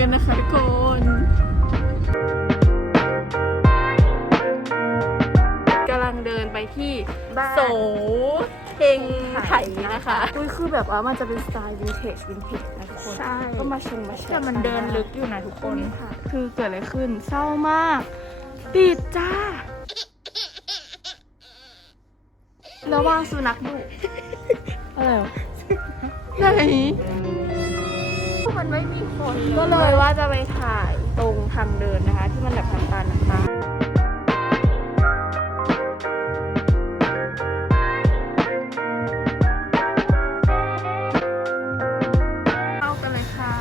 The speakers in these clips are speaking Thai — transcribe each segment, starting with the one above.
กันนะคะทุกคนกำลังเดินไปที่บ้าน โสเฮงไถนะคะ อุ้ยคือแบบว่ามันจะเป็นสไตล์วินเทจวินเทจนะทุกคนใช่ ก็มาชมมาแชร์แต่มันเดินลึกอยู่นะทุกคน ค่ะ คือเกิดอะไรขึ้นเศร้ามาก ปิดจ้า ระวังสุนัขดุอะไรวะไหน มันไม่มีคนก็เลยว่าจะไปถ่ายตรงทางเดินนะคะ ที่มันแบบน้ำตาลน้ำตาลเข้ากันเลยค่ะ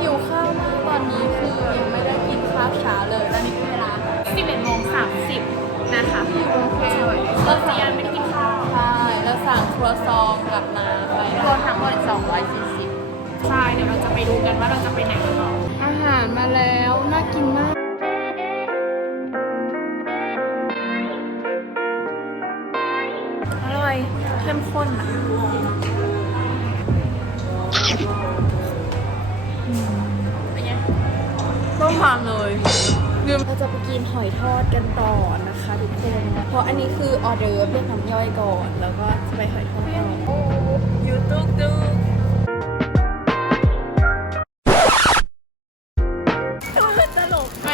หิวข้าวมากตอนนี้คือยังไม่ได้กินข้าวเช้าเลยตอนนี้เป็นเวลา 11โมง30 นะคะโอเคเราจะยังไม่ได้กินข้าวใช่แล้วสั่งครัวซองกับน้ำไปรวมทั้งหมด240ใช่ เดี๋ยวเราจะไปดูกันว่าเราจะไปไหนกันต่ออาหารมาแล้วน่ากินมากอร่อยเข้มข้นอะเป็นไงต้องทานเลยลืม เราจะไปกินหอยทอดกันต่อนะคะทุกคน เพราะอันนี้คือออเดอร์ฟเรียกน้ำย่อยก่อน แล้วก็จะไปหอยทอดต่อยูทูบดูตลกไง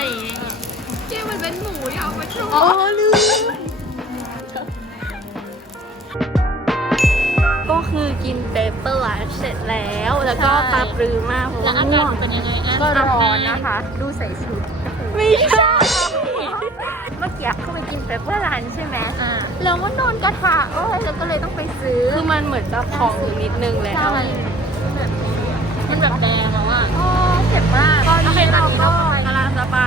เจ๊มันเป็นหมูที่เอามาโชว์อ๋อลืมก็คือกินเปเปอร์ไลฟ์เสร็จแล้ว แล้วก็ปลาปรือมากเพราะแล้วว่าอาง่กาวศงเป็นยังไงแอนก็ร้อนนะคะ ดูใส่ชุดไม่ ใช่เมื่อกี้เข้าไปกินเปปเปอร์รันใช่ไหมแล้วก็โดนกระทะเอ้ยแล้วก็เลยต้องไปซื้อคือมันเหมือนจะพองอยู่นิดนึงแล้วใช่แบบมันแบบแดงแล้วอะโอ้เจ็บมากตอนนี้เราก็ไปกำลังจะไป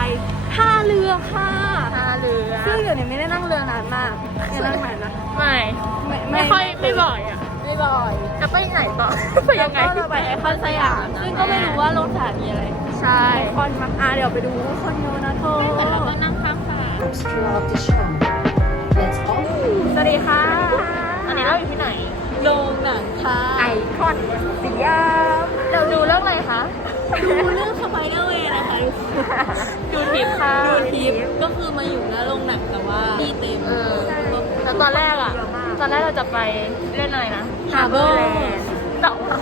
ท่าเรือค่ะท่าเรือซึ่งเดี๋ยวนี้ไม่ได้นั่งเรือนานมากเคยนั่งไหนนะไม่ไม่ค่อยไม่บ่อยอะไม่บ่อยจะไปไหนต่อไปยังไงแล้วก็เราไปไอคอนสยามซึ่งก็ไม่รู้ว่าลงสถานีอะไรใช่ไอคอนมาอะเดี๋ยวไปดูคนเยอะนะ ฝา throughout the show. Let's all สวัสดีค่ะ อันนี้เราอยู่ที่ไหน โรงหนังค่ะไอคอนสยามเราดูเรื่องอะไรคะ ดูเรื่องสไปเดอร์เวย์นะคะทุกคนดูทิปค่ะดูทิปก็คือมาอยู่หน้าโรงหนังแต่ว่าที่เต็มเออแล้วตอนแรกอะ ตอนแรกเราจะไปเล่นอะไรนะ Harbor แต่ว่า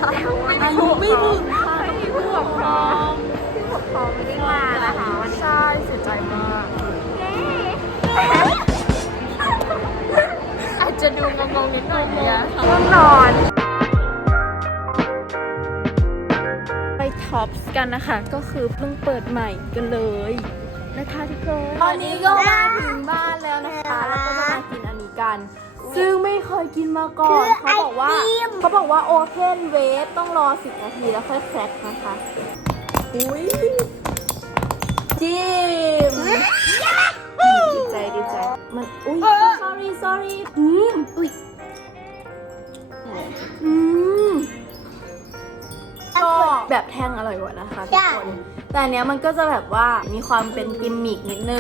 อายุไม่ถึงค่ะไม่มีผู้ปกครองผู้ปกครองไม่ได้มานะคะใช่เสียใจมาก หน่อยเนี่ยห้องนอน ไปท็อปส์กันนะคะ ก็คือเพิ่งเปิดใหม่กันเลยนะคะทุกคนตอนนี้ก็มาถึงบ้านแล้วนะคะแล้วก็จะมากินอันนี้กัน ซึ่งไม่เคยกินมาก่อนเขาบอกว่าเขาบอกว่าโอเพนเวฟต้องรอ10นาทีแล้วค่อยแคร็กนะคะอุ้ยจิมดีใจดีใจมันอุ้ย sorry sorry อืมอุ้ย แบบแท่งอร่อยกว่านะคะทุกคน แต่อันเนี้ยมันก็จะแบบว่ามีความเป็นกิมมิกนิดนึง